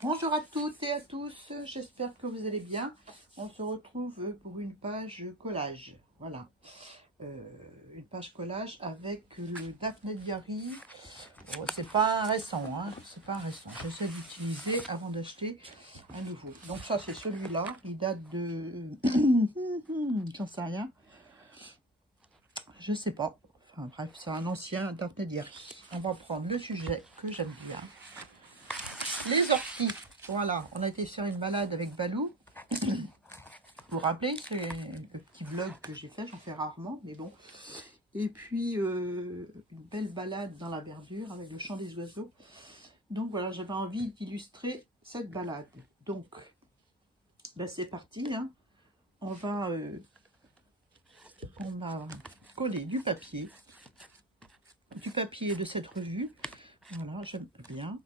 Bonjour à toutes et à tous, j'espère que vous allez bien. On se retrouve pour une page collage. Voilà, une page collage avec le Daphné Diary. Oh, c'est pas un récent, hein, c'est pas un récent. J'essaie d'utiliser avant d'acheter un nouveau. Donc ça c'est celui-là, il date de... j'en sais rien. Je sais pas. Enfin bref, c'est un ancien Daphné Diary. On va prendre le sujet que j'aime bien. Les orties. Voilà, on a été sur une balade avec Balou. Vous vous rappelez, c'est le petit vlog que j'ai fait, j'en fais rarement, mais bon. Et puis, une belle balade dans la verdure avec le chant des oiseaux. Donc voilà, j'avais envie d'illustrer cette balade. Donc, ben c'est parti. Hein. On va coller du papier de cette revue. Voilà, j'aime bien.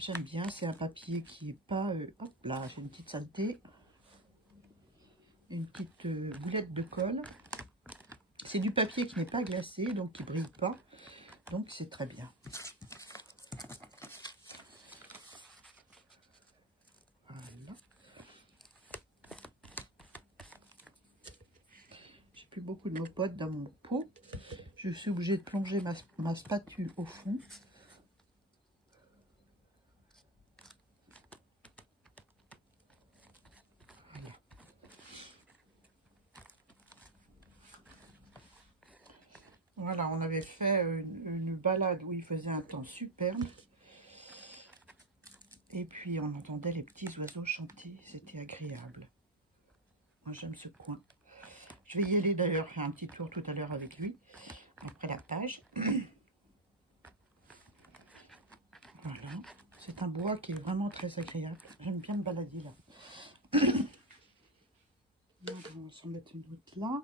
J'aime bien, c'est un papier qui est pas... hop là, j'ai une petite saleté. Une petite boulette de colle. C'est du papier qui n'est pas glacé, donc qui ne brille pas. Donc c'est très bien. Voilà. J'ai plus beaucoup de mopote dans mon pot. Je suis obligée de plonger ma spatule au fond. Voilà, on avait fait une balade où il faisait un temps superbe. Et puis on entendait les petits oiseaux chanter, c'était agréable. Moi j'aime ce coin. Je vais y aller d'ailleurs, faire un petit tour tout à l'heure avec lui, après la page. Voilà, c'est un bois qui est vraiment très agréable. J'aime bien me balader là. On va s'en mettre une autre là.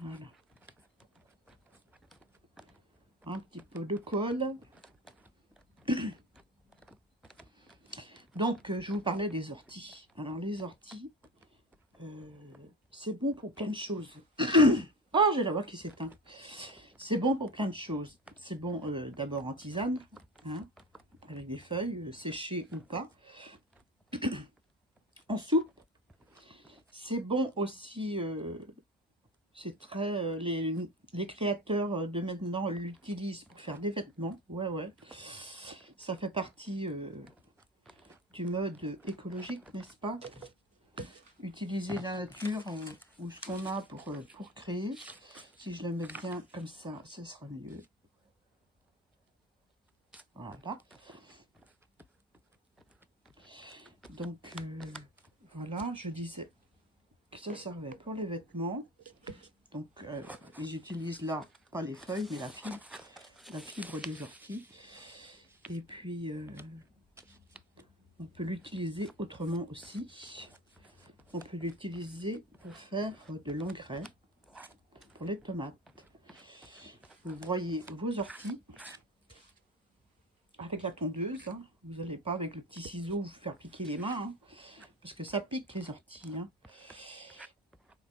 Voilà. Un petit peu de colle. Donc, je vous parlais des orties. Alors, les orties, c'est bon pour plein de choses. Oh, j'ai la voix qui s'éteint. C'est bon pour plein de choses. C'est bon d'abord en tisane, hein, avec des feuilles, séchées ou pas. En soupe, c'est bon aussi... c'est très... les créateurs de maintenant l'utilisent pour faire des vêtements. Ouais, ouais. Ça fait partie du mode écologique, n'est-ce pas? Utiliser la nature ou ce qu'on a pour créer. Si je le mets bien comme ça, ce sera mieux. Voilà. Donc, voilà, je disais que ça servait pour les vêtements. Donc, ils utilisent là, pas les feuilles, mais la fibre des orties. Et puis, on peut l'utiliser autrement aussi. On peut l'utiliser pour faire de l'engrais pour les tomates. Vous voyez vos orties avec la tondeuse. Hein. Vous n'allez pas avec le petit ciseau vous faire piquer les mains. Hein, parce que ça pique les orties. Hein.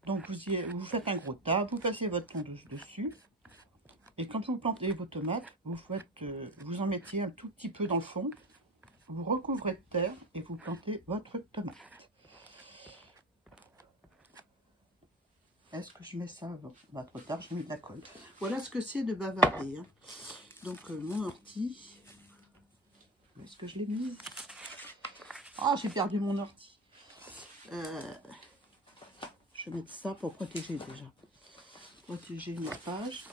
Donc, vous faites un gros tas, vous passez votre tondeuse dessus. Et quand vous plantez vos tomates, vous en mettez un tout petit peu dans le fond. Vous recouvrez de terre et vous plantez votre tomate. Est-ce que je mets ça avant? Bah, trop tard, j'ai mis de la colle. Voilà ce que c'est de bavarder. Hein. Donc, mon ortie. Où est-ce que je l'ai mise? Ah, j'ai perdu mon ortie. Je vais mettre ça pour protéger déjà. Protéger mes pages.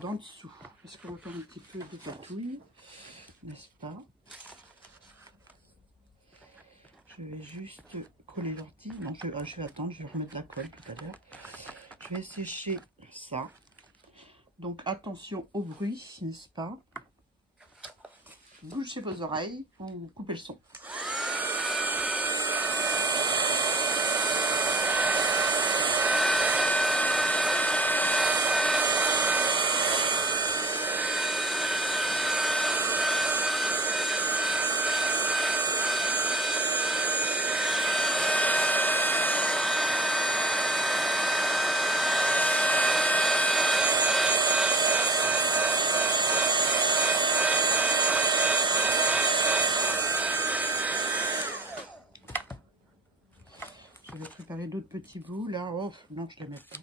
D'en dessous. Parce qu'on va faire un petit peu de patouille. N'est-ce pas? Je vais juste coller l'ortie. Non, je vais attendre, je vais remettre la colle tout à l'heure. Je vais sécher ça. Donc attention au bruit, n'est-ce pas? Bouchez vos oreilles ou coupez le son. petits bouts là. Oh, non, je ne les mets pas.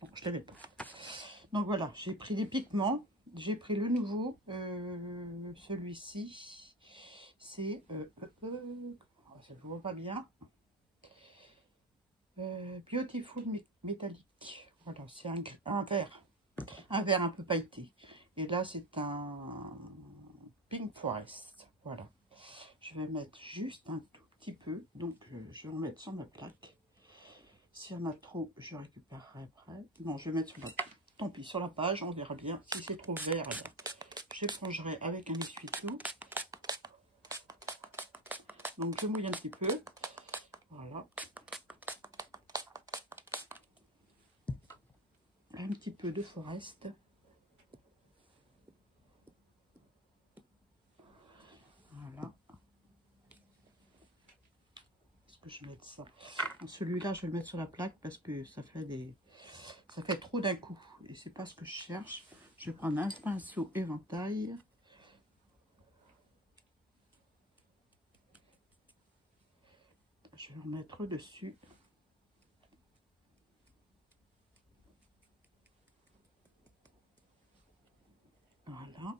Non, je les mets pas. Donc voilà, j'ai pris des pigments. J'ai pris le nouveau. Celui-ci. C'est... ça ne voit pas bien. Beautiful Metallic. Voilà, c'est un vert. Un vert un peu pailleté. Et là, c'est un Pink Forest. Voilà. Je vais mettre juste un tout petit peu. Donc, je vais en mettre sur ma plaque. S'il y en a trop, je récupérerai après. Non, je vais mettre sur la... Tant pis, sur la page, on verra bien. Si c'est trop vert, j'épongerai avec un essuie-tout. Donc, je mouille un petit peu. Voilà. Un petit peu de Forest. Voilà. Est-ce que je vais mettre ça? Celui-là, je vais le mettre sur la plaque parce que ça fait trop d'un coup. Et c'est pas ce que je cherche. Je vais prendre un pinceau éventail. Je vais en mettre dessus. Voilà.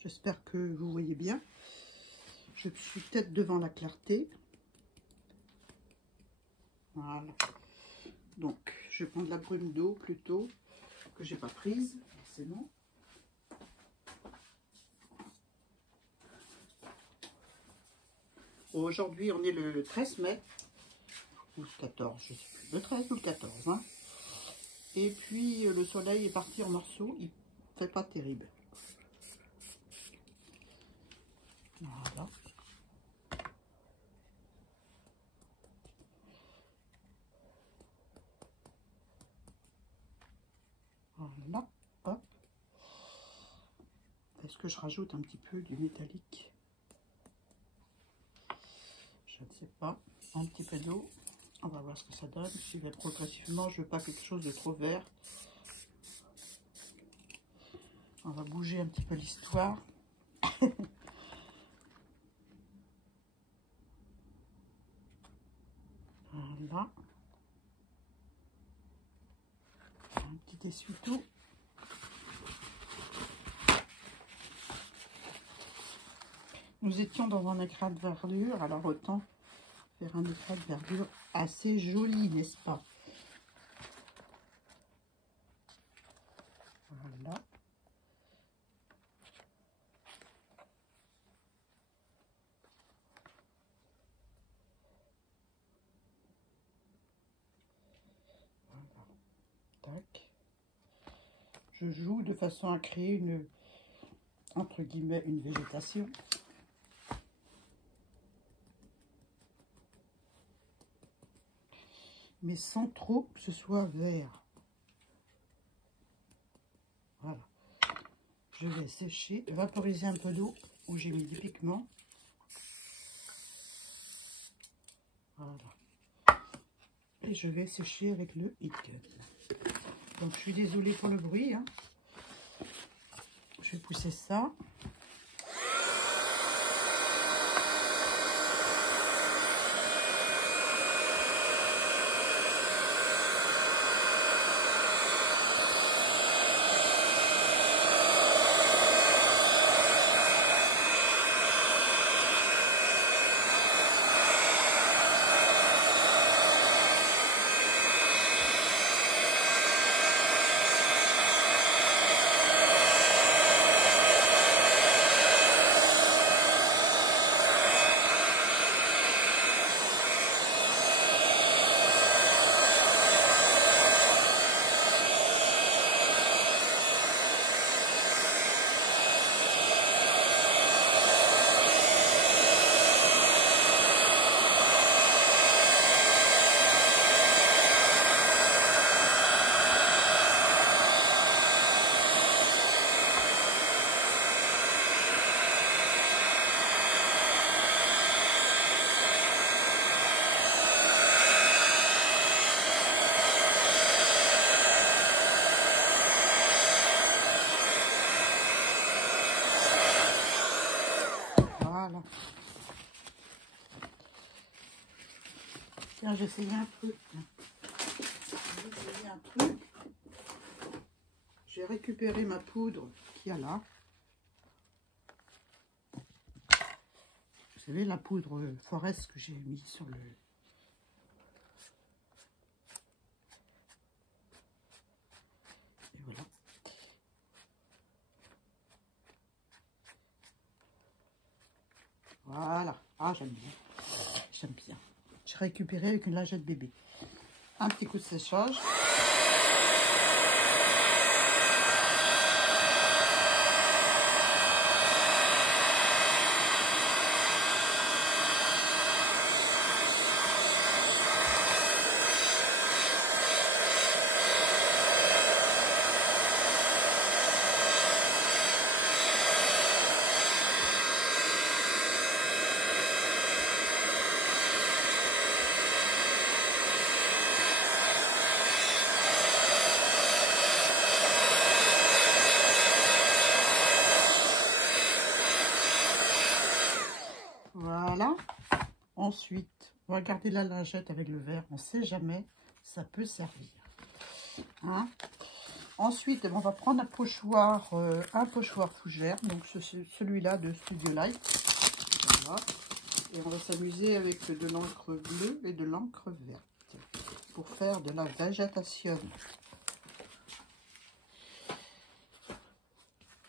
J'espère que vous voyez bien. Je suis peut-être devant la clarté. Voilà. Donc, je vais prendre la brume d'eau plutôt, que j'ai pas prise, forcément. Aujourd'hui, on est le 13 mai, ou le 14, je sais plus, le 13 ou le 14. Hein. Et puis, le soleil est parti en morceaux, il fait pas terrible. Voilà. Voilà, hop. Est-ce que je rajoute un petit peu du métallique? Je ne sais pas. Un petit peu d'eau. On va voir ce que ça donne. Je vais progressivement, je veux pas quelque chose de trop vert. On va bouger un petit peu l'histoire. Voilà. Un petit essuie-tout. Nous étions dans un éclat de verdure, alors autant faire un éclat de verdure assez joli, n'est-ce pas? Voilà. Tac. Je joue de façon à créer une, entre guillemets, une végétation. Mais sans trop que ce soit vert. Voilà. Je vais sécher, vaporiser un peu d'eau où j'ai mis des pigments. Voilà. Et je vais sécher avec le heat gun. Donc, je suis désolée pour le bruit. Hein. Je vais pousser ça. Tiens, j'ai essayé un truc. J'ai essayé un truc. J'ai récupéré ma poudre qu'il y a là. Vous savez, la poudre Forest que j'ai mis sur le... Et voilà. Voilà. Ah, j'aime bien. J'aime bien. J'ai récupéré avec une lingette bébé. Un petit coup de séchage. Voilà. Ensuite, on va garder la lingette avec le verre. On ne sait jamais, ça peut servir. Hein? Ensuite, on va prendre un pochoir fougère. Donc, celui-là de Studio Light. Voilà. Et on va s'amuser avec de l'encre bleue et de l'encre verte pour faire de la végétation.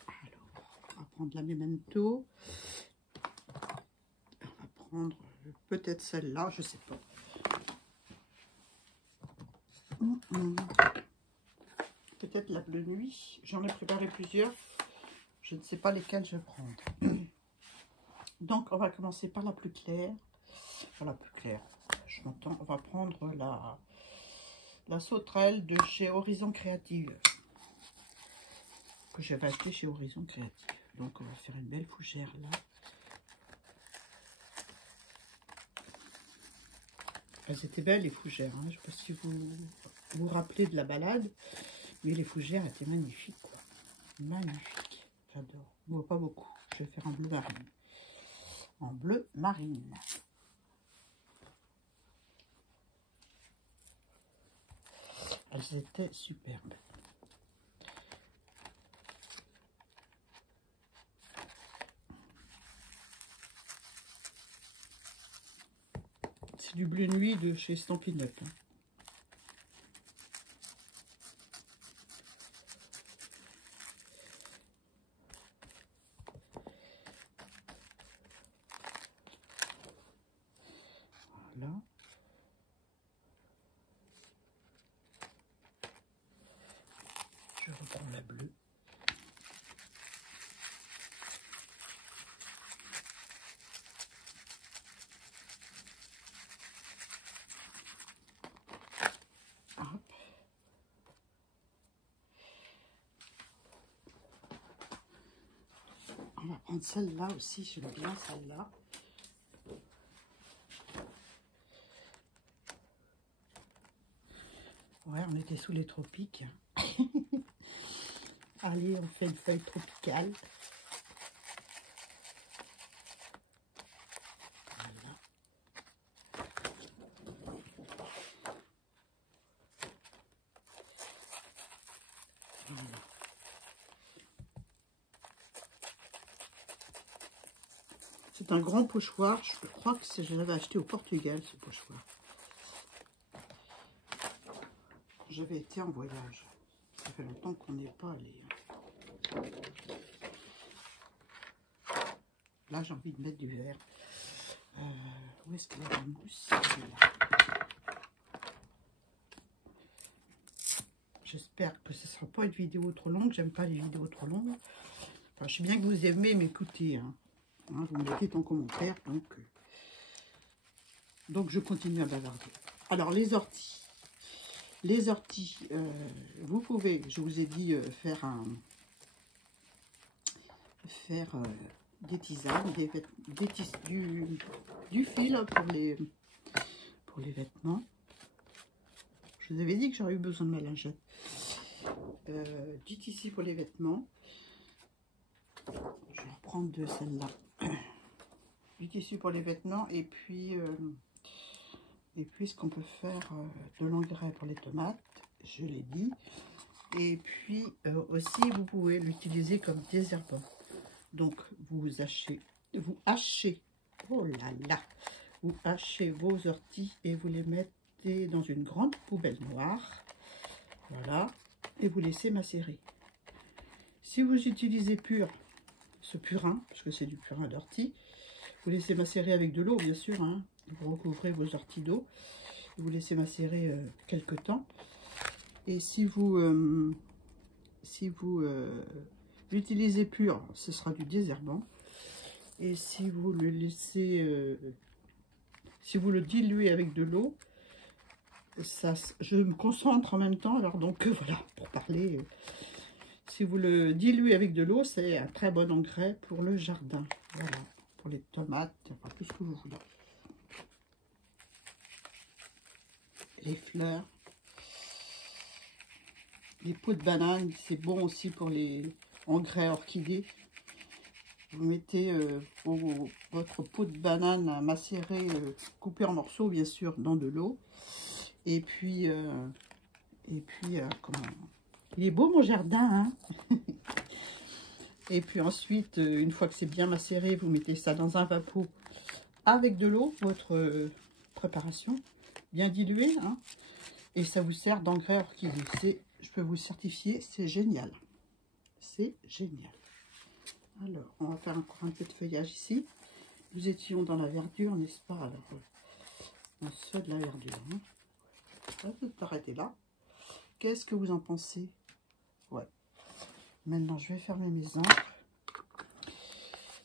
Alors, on va prendre la Memento. On va prendre peut-être celle-là, je sais pas. Peut-être la bleue nuit. J'en ai préparé plusieurs. Je ne sais pas lesquelles je vais prendre. Donc, on va commencer par la plus claire. Enfin, la plus claire. Je m'entends. On va prendre la sauterelle de chez Horizon Créative. Que j'avais acheté chez Horizon Créative. Donc, on va faire une belle fougère là. Elles étaient belles les fougères. Hein. Je ne sais pas si vous vous rappelez de la balade. Mais les fougères étaient magnifiques, quoi. Magnifiques. J'adore. Bon, pas beaucoup. Je vais faire en bleu marine. En bleu marine. Elles étaient superbes. C'est du bleu nuit de chez Stampin' Up. Hein. Voilà. Je reprends la bleue. Hop. On va prendre celle-là aussi, j'aime bien celle-là. Ouais, on était sous les tropiques. Allez, on fait une feuille tropicale. Voilà. Voilà. C'est un grand pochoir. Je crois que je l'avais acheté au Portugal, ce pochoir. J'avais été en voyage. Ça fait longtemps qu'on n'est pas allé. Là, j'ai envie de mettre du verre. Où est-ce qu'il y a la mousse? J'espère que ce ne sera pas une vidéo trop longue. J'aime pas les vidéos trop longues. Enfin, je sais bien que vous aimez m'écouter. Hein. Hein, vous me mettez en commentaire. Donc, je continue à bavarder. Alors, les orties. Les orties, vous pouvez, je vous ai dit, faire des tisanes, du fil pour les vêtements. Je vous avais dit que j'aurais eu besoin de ma lingette. Du tissu pour les vêtements. Je vais reprendre de celle-là. Du tissu pour les vêtements et puis Et puisqu'on peut faire de l'engrais pour les tomates, je l'ai dit. Et puis aussi, vous pouvez l'utiliser comme désherbant. Donc, vous hachez, oh là là, vous hachez vos orties et vous les mettez dans une grande poubelle noire. Voilà. Et vous laissez macérer. Si vous utilisez ce purin, parce que c'est du purin d'ortie, vous laissez macérer avec de l'eau, bien sûr. Hein. Vous recouvrez vos orties d'eau. Vous laissez macérer quelques temps. Et si vous l'utilisez pur, ce sera du désherbant. Et si vous le laissez, si vous le diluez avec de l'eau, je me concentre en même temps. Alors donc voilà, pour parler, si vous le diluez avec de l'eau, c'est un très bon engrais pour le jardin. Voilà, pour les tomates, enfin, tout ce que vous voulez. Les fleurs. Les pots de banane, c'est bon aussi pour les engrais orchidées. Vous mettez votre pot de banane à macérer, coupé en morceaux bien sûr, dans de l'eau. Et puis comment... Il est beau mon jardin, hein. Et puis ensuite, une fois que c'est bien macéré, vous mettez ça dans un vapeau avec de l'eau, votre préparation, bien diluée, hein. Et ça vous sert d'engrais orchidée. Je peux vous certifier, c'est génial. C'est génial. Alors, on va faire encore un peu de feuillage ici. Nous étions dans la verdure, n'est-ce pas? Alors, on se fait de la verdure. Hein. On va t'arrêter là. Qu'est-ce que vous en pensez? Ouais. Maintenant, je vais fermer mes encres.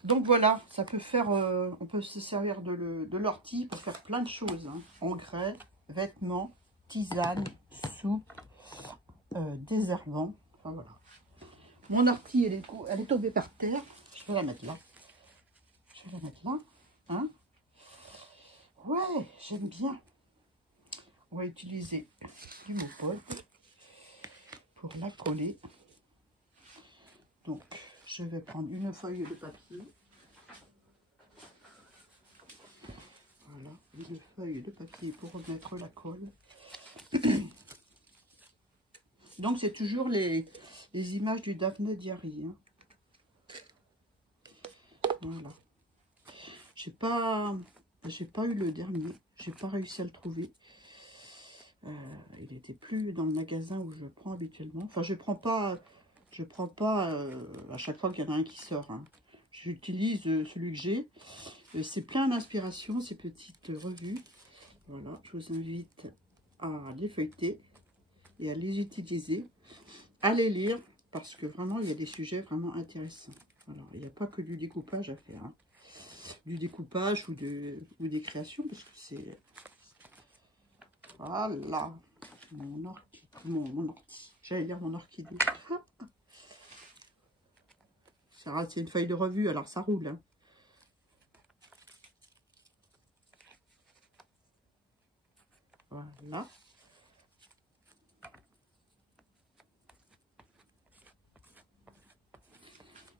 Donc voilà, ça peut faire, on peut se servir de l'ortie pour faire plein de choses. Hein. Engrais, vêtements, tisane, soupe, désherbant. Enfin voilà. Mon ortie, elle est tombée par terre. Je vais la mettre là. Je vais la mettre là. Hein? Ouais, j'aime bien. On va utiliser du Mopol pour la coller. Donc, je vais prendre une feuille de papier. Voilà, une feuille de papier pour remettre la colle. Donc, c'est toujours les images du Daphné Diary. Hein. Voilà. J'ai pas eu le dernier. J'ai pas réussi à le trouver. Il n'était plus dans le magasin où je prends habituellement. Enfin, je prends pas à chaque fois qu'il y en a un qui sort. Hein. J'utilise celui que j'ai. C'est plein d'inspiration, ces petites revues. Voilà, je vous invite à les feuilleter et à les utiliser, à les lire, parce que vraiment, il y a des sujets vraiment intéressants. Alors, il n'y a pas que du découpage à faire. Hein. Du découpage ou des créations, parce que c'est... Voilà, mon ortie. J'allais dire mon orchidée. C'est une feuille de revue, alors ça roule. Hein. Voilà.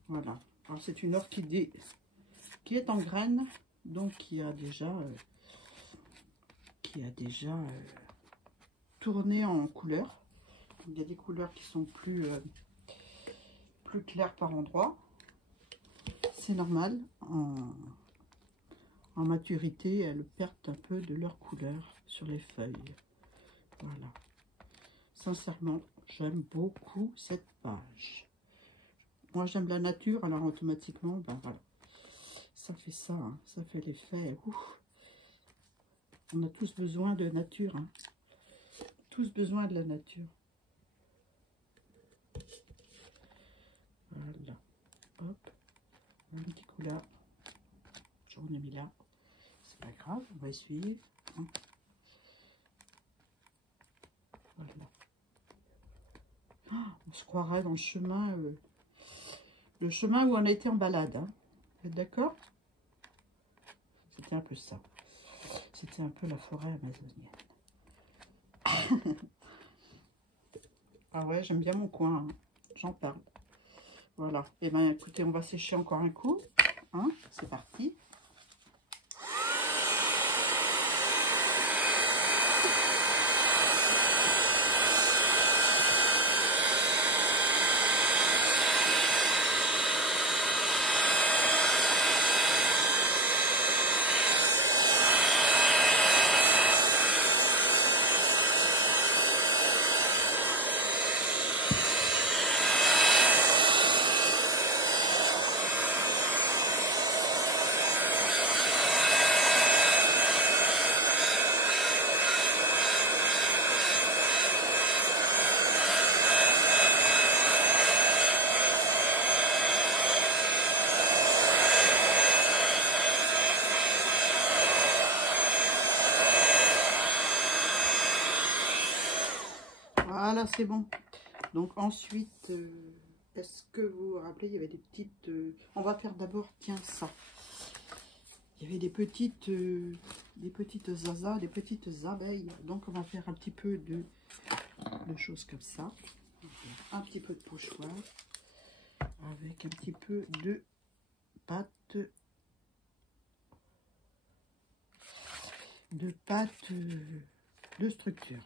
Voilà. Alors c'est une orchidée qui est en graines, donc qui a déjà tourné en couleur. Il y a des couleurs qui sont plus claires par endroit. C'est normal. En maturité, elles perdent un peu de leur couleur sur les feuilles. Voilà. Sincèrement, j'aime beaucoup cette page. Moi, j'aime la nature, alors automatiquement, ben voilà. Ça fait ça, hein. Ça fait l'effet. On a tous besoin de nature. Hein. Tous besoin de la nature. Voilà. Hop. Un petit coup là. J'en ai mis là. C'est pas grave, on va essuyer. Hein. Voilà. Oh, on se croirait dans le chemin où on a été en balade. Hein. Vous êtes d'accord? C'était un peu ça. C'était un peu la forêt amazonienne. Ah ouais, j'aime bien mon coin. Hein. J'en parle. Voilà. Et bien, écoutez, on va sécher encore un coup. Hein. C'est parti. ça c'est bon. Donc ensuite, est-ce que vous vous rappelez, il y avait des petites... on va faire d'abord, tiens, ça. Il y avait des petites zazas, des petites abeilles. Donc on va faire un petit peu de choses comme ça. Un petit peu de pochoir avec un petit peu de pâte de structure.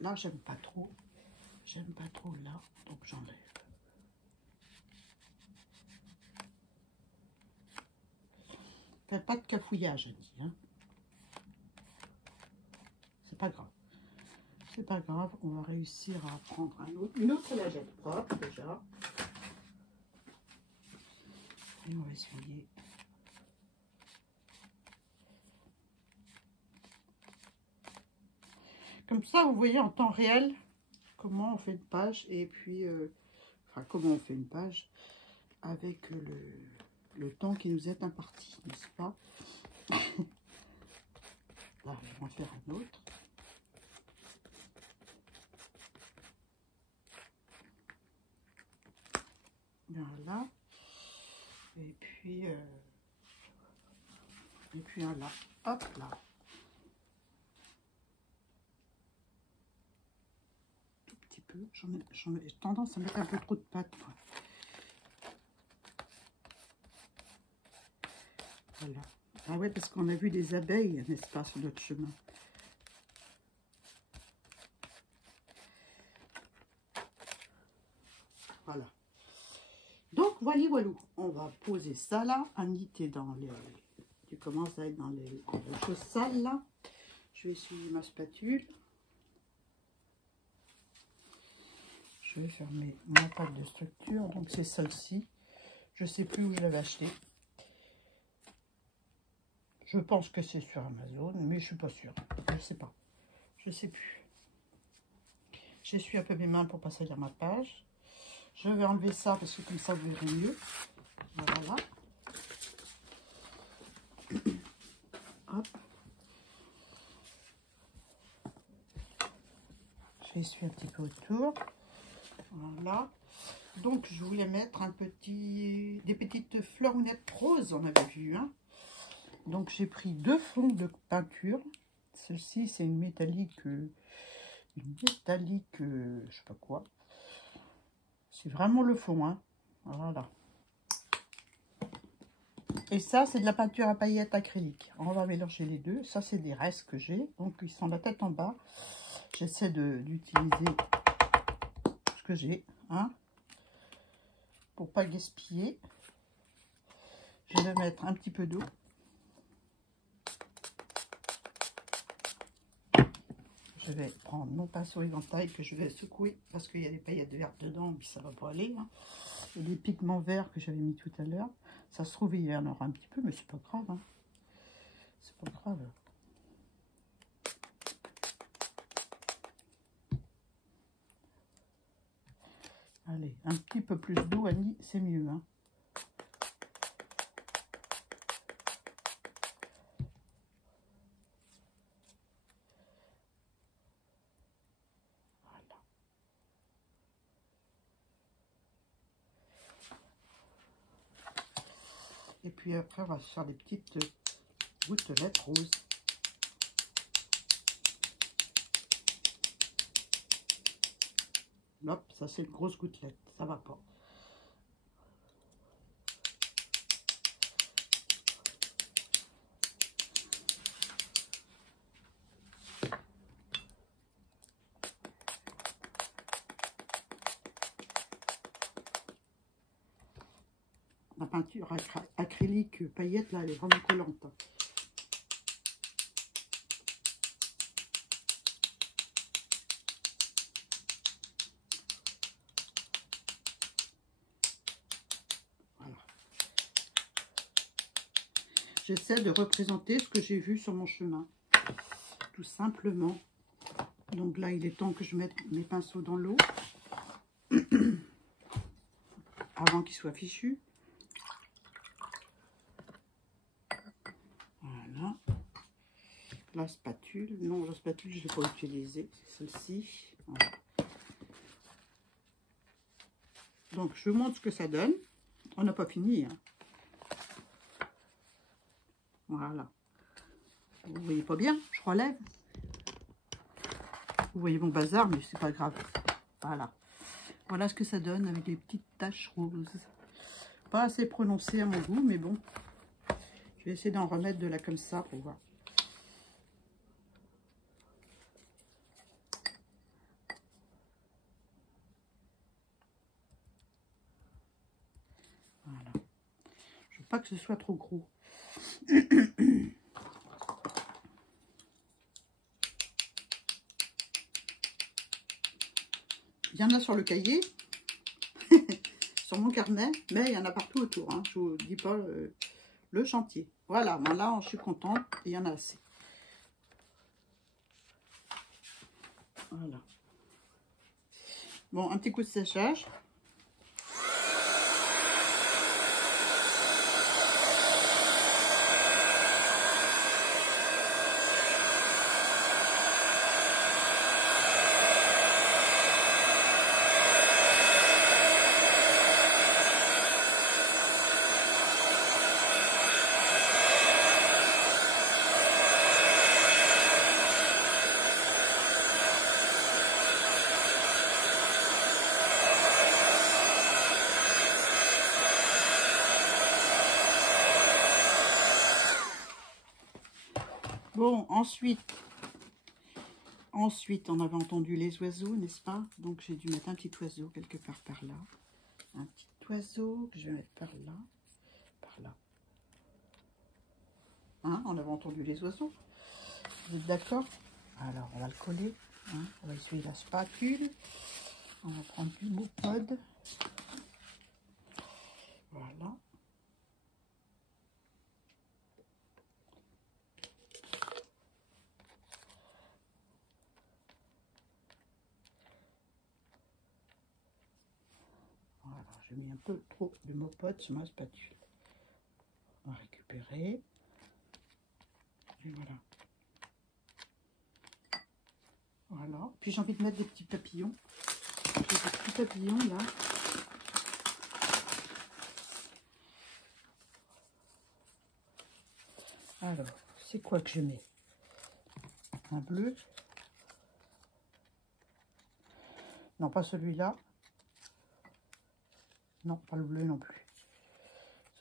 Là, j'aime pas trop là, donc j'enlève. Faites pas de cafouillage, Annie, hein. C'est pas grave. C'est pas grave, on va réussir à prendre une autre lingette propre déjà. Et on va essuyer. Comme ça, vous voyez en temps réel comment on fait une page et puis, enfin, comment on fait une page avec le temps qui nous est imparti, n'est-ce pas? Là, je vais en faire un autre. Voilà. Et puis un là. Hop là. Tout petit peu. J'en ai tendance à mettre un peu trop de pâte, moi. Voilà. Ah ouais, parce qu'on a vu des abeilles, n'est-ce pas, sur notre chemin. Voilà. Donc, voilà, voilà. On va poser ça là. Annie, t'es dans les... Tu commences à être dans les choses sales là. Je vais essuyer ma spatule. Je vais fermer ma pâte de structure. Donc, c'est celle-ci. Je ne sais plus où je l'avais acheté. Je pense que c'est sur Amazon, mais je suis pas sûre. Je ne sais pas. Je ne sais plus. J'essuie un peu mes mains pour passer dans ma page. Je vais enlever ça parce que comme ça vous verrez mieux. Voilà. Hop. Je vais essuyer un petit peu autour. Voilà. Donc je voulais mettre des petites fleuronnettes roses, on avait vu, hein. Donc j'ai pris 2 fonds de peinture. Celle-ci c'est une métallique, je sais pas quoi. C'est vraiment le fond, hein. Voilà. Et ça c'est de la peinture à paillettes acrylique. On va mélanger les deux. Ça c'est des restes que j'ai, donc ils sont la tête en bas. J'essaie d'utiliser ce que j'ai, hein, pour pas gaspiller. Je vais mettre un petit peu d'eau. Je vais prendre mon pinceau éventail que je vais secouer parce qu'il y a des paillettes vertes dedans, puis ça va pas aller, hein. Et les pigments verts que j'avais mis tout à l'heure, ça se trouve il y en aura un petit peu, mais c'est pas grave, hein. C'est pas grave. Allez, un petit peu plus d'eau, Annie, c'est mieux, hein. Et puis après, on va faire des petites gouttelettes roses. Hop, ça c'est une grosse gouttelette, ça va pas. La peinture acrylique paillette, là, elle est vraiment collante. J'essaie de représenter ce que j'ai vu sur mon chemin. Tout simplement. Donc là, il est temps que je mette mes pinceaux dans l'eau. Avant qu'ils soient fichus. Voilà. La spatule. Non, la spatule, je ne vais pas utiliser. C'est celle-ci. Voilà. Donc, je vous montre ce que ça donne. On n'a pas fini. Hein. Voilà. Vous voyez pas bien, je relève. Vous voyez mon bazar, mais c'est pas grave. Voilà. Voilà ce que ça donne avec des petites taches roses. Pas assez prononcé à mon goût, mais bon. Je vais essayer d'en remettre de là comme ça pour voir. Voilà. Je veux pas que ce soit trop gros. Il y en a sur le cahier, sur mon carnet, mais il y en a partout autour. Hein. Je ne vous dis pas le chantier. Voilà, bon, là, je suis contente. Il y en a assez. Voilà. Bon, un petit coup de séchage. Bon, ensuite, on avait entendu les oiseaux, n'est-ce pas? Donc, j'ai dû mettre un petit oiseau quelque part par là. Un petit oiseau que je vais mettre par là. Par là. Hein, on avait entendu les oiseaux. Vous êtes d'accord? Alors, on va le coller. Hein, on va essuyer la spatule. On va prendre du Moped. Voilà. Voilà, j'ai mis un peu trop de Moped sur ma spatule. On va récupérer. Et voilà. Voilà. Puis j'ai envie de mettre des petits papillons. J'ai des petits papillons là. Alors, c'est quoi que je mets? Un bleu. Non, pas celui-là. Non, pas le bleu non plus.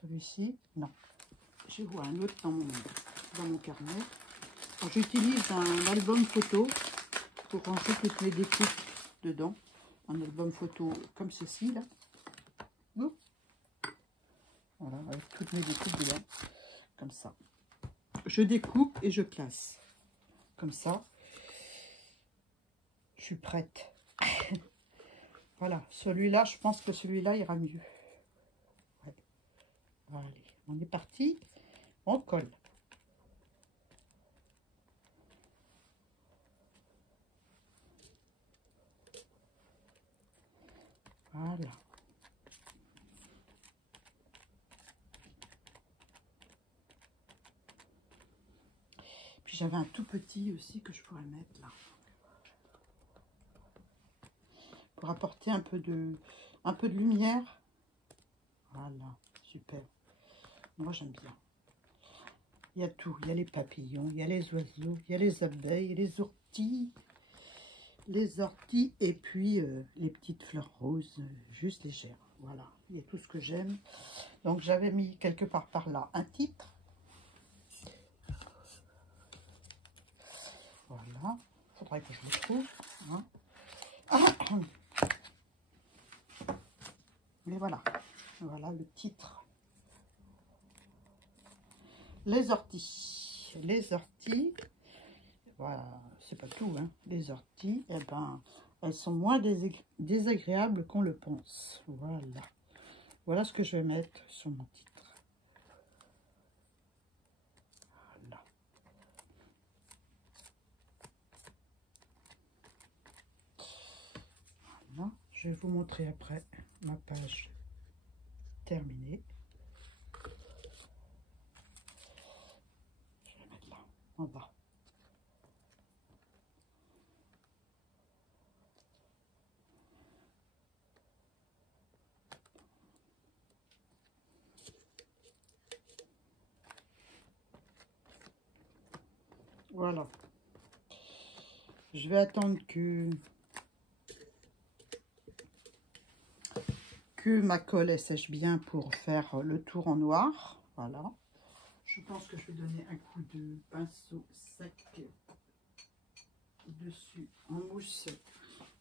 Celui-ci, non. Je vois un autre dans mon carnet. J'utilise un album photo pour ranger toutes mes découpes dedans. Un album photo comme ceci, là. Voilà, avec toutes mes découpes dedans. Comme ça. Je découpe et je classe. Comme ça. Je suis prête. Voilà, celui-là, je pense que celui-là ira mieux. Ouais. Allez, on est parti. On colle. Voilà. Puis j'avais un tout petit aussi que je pourrais mettre là. Pour apporter un peu de lumière. Voilà, super. Moi, j'aime bien. Il y a tout. Il y a les papillons, il y a les oiseaux, il y a les abeilles, les orties. Et puis les petites fleurs roses, juste légères. Voilà, il y a tout ce que j'aime. Donc, j'avais mis quelque part par là un titre. Voilà. Il faudrait que je le trouve. Hein. Et voilà. Voilà le titre. Les orties. Les orties. Voilà, c'est pas tout. Hein. Les orties, eh ben, elles sont moins désagréables qu'on le pense. Voilà. Voilà ce que je vais mettre sur mon titre. Je vais vous montrer après ma page terminée. Je vais mettre là, en bas. Voilà. Je vais attendre que ma colle elle sèche bien pour faire le tour en noir. Voilà. Je pense que je vais donner un coup de pinceau sec dessus en mousse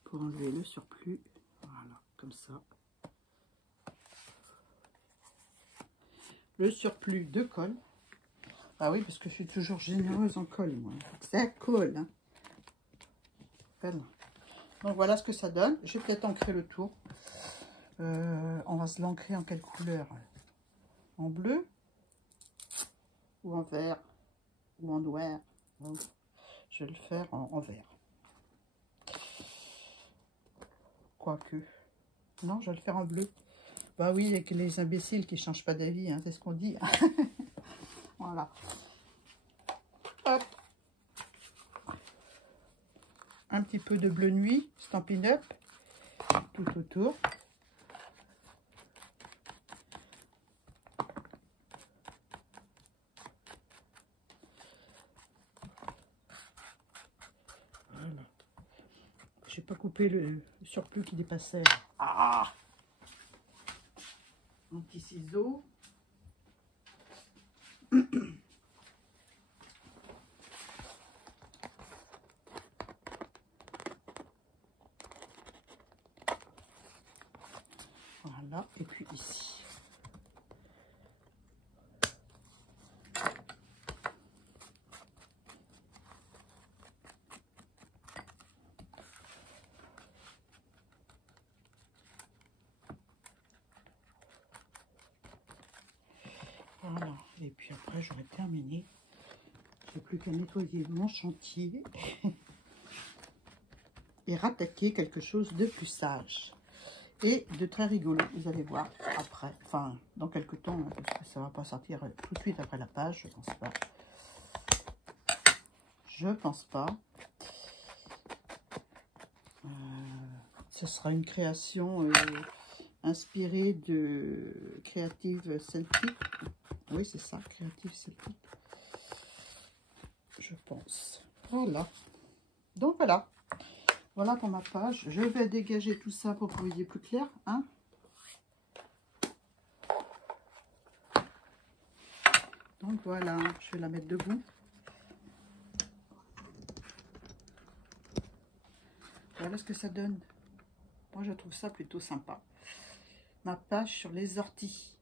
pour enlever le surplus. Voilà, comme ça. Le surplus de colle. Ah oui, parce que je suis toujours généreuse en colle, moi. Ça colle. Hein. Voilà. Donc voilà ce que ça donne. Je vais peut-être ancrer le tour. On va se l'ancrer en quelle couleur? En bleu ou en vert ou en noir? Je vais le faire en vert. Quoique. Non, je vais le faire en bleu. Bah oui, avec les imbéciles qui ne changent pas d'avis, hein, c'est ce qu'on dit. Voilà. Hop. Un petit peu de bleu nuit, Stampin' Up, tout autour. Voilà. J'ai pas coupé le surplus qui dépassait. Ah! Un petit ciseau. Voilà, et puis ici. Voilà, et puis après j'aurai terminé. J'ai plus qu'à nettoyer mon chantier et rattaquer quelque chose de plus sage et de très rigolo. Vous allez voir après, enfin dans quelques temps, hein, parce que ça va pas sortir tout de suite après la page, je pense pas. Je pense pas. Ce sera une création inspirée de Creative Celtic. Oui, c'est ça, Creative Celtic. Je pense. Voilà. Donc voilà. Voilà pour ma page. Je vais dégager tout ça pour que vous voyez plus clair. Hein. Donc voilà, je vais la mettre debout. Voilà ce que ça donne. Moi, je trouve ça plutôt sympa. Ma page sur les orties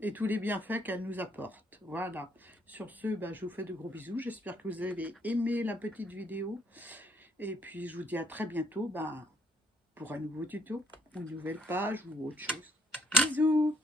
et tous les bienfaits qu'elle nous apporte. Voilà. Sur ce, bah, je vous fais de gros bisous. J'espère que vous avez aimé la petite vidéo. Et puis, je vous dis à très bientôt bah, pour un nouveau tuto, une nouvelle page ou autre chose. Bisous!